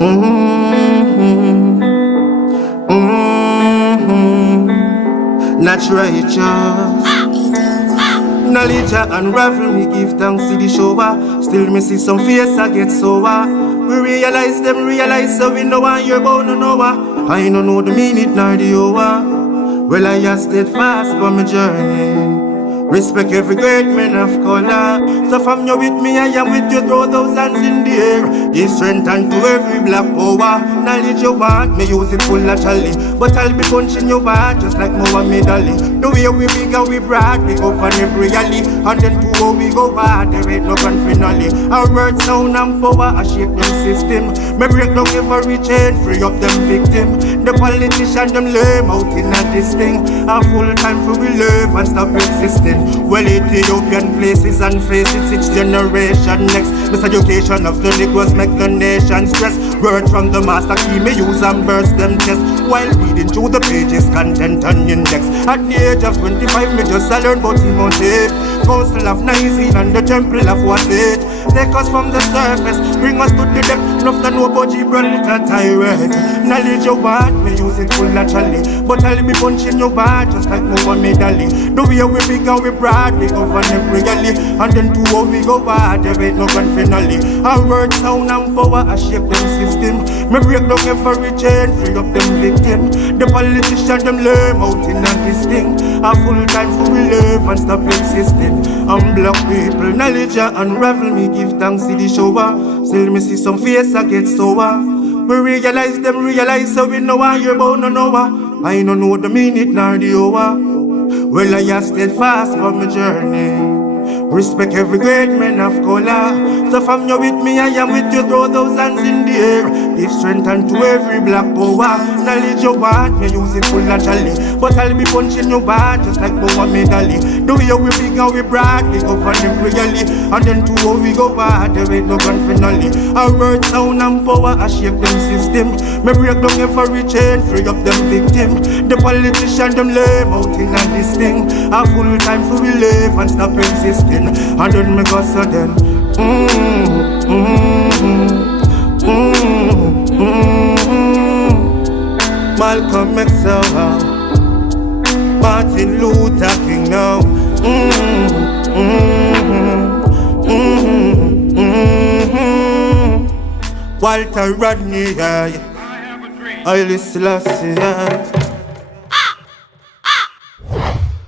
Mm-hmm. Mm-hmm. Not righteous. Knowledge unravel me, give thanks to the shower. Still me see some face I get sour. We realize them realize so we know why you're bound to know. I don't know the minute nor the hour. Well I just steadfast for my journey. Respect every great man of color. So from you with me, I am with you, throw those hands in the air. Give strength unto every black power. Knowledge you want, me use it full naturally. But I'll be punching your back just like Muhammad Ali. The way we big and we broad, we go for every alley. And then to how we go hard, there ain't no finale. Our words sound and power, I shape them system. Me break down every chain, free up them victim. The politician, them lame out in this thing. A full time for we live and stop existing. Well, Ethiopian places and faces, 6th generation next. Miseducation of the Negroes make the nation stress. Word from the master key, me use and burst them chest. While reading through the pages, content and index. At the age of 25, me just learn about him on tape. Council of Nicene and the Temple of Wasit. Take us from the surface, bring us to the depth. Enough to know about Gibraltar tyrant. Knowledge you want, me use it full naturally. But I'll be punching your back just like Muhammad Ali. The way we big and we broad, we go for every alley. And then to how we go hard, there ain't no finale. Our words sound and power, I shape them system. Me break down every chain, free up them victim. The politician, them lame out in this thing. A full time for we live and stop existing. I'm black people, knowledge unravel me, give thanks to the shower. Still me see some face I get sour. We realize them realize so we know why you're bound to know. I don't know the minute nor the hour. Well I just steadfast for my journey. Respect every great man of color. So from you with me, I am with you, throw those hands in the air. Give strength unto every black power. Knowledge you want, me use it full naturally. But I'll be punching your back just like Muhammad Ali. The way we big and we broad, we go for every alley. And then to how we go hard, there ain't no finale. Our words sound and power, I shape them system. Me break down every chain, free up them victim. The politician, them lame out in this thing. A full time for we live and stop existing. And then me go so then Malcolm X Martin Luther King now Walter Rodney, Haile Selassie,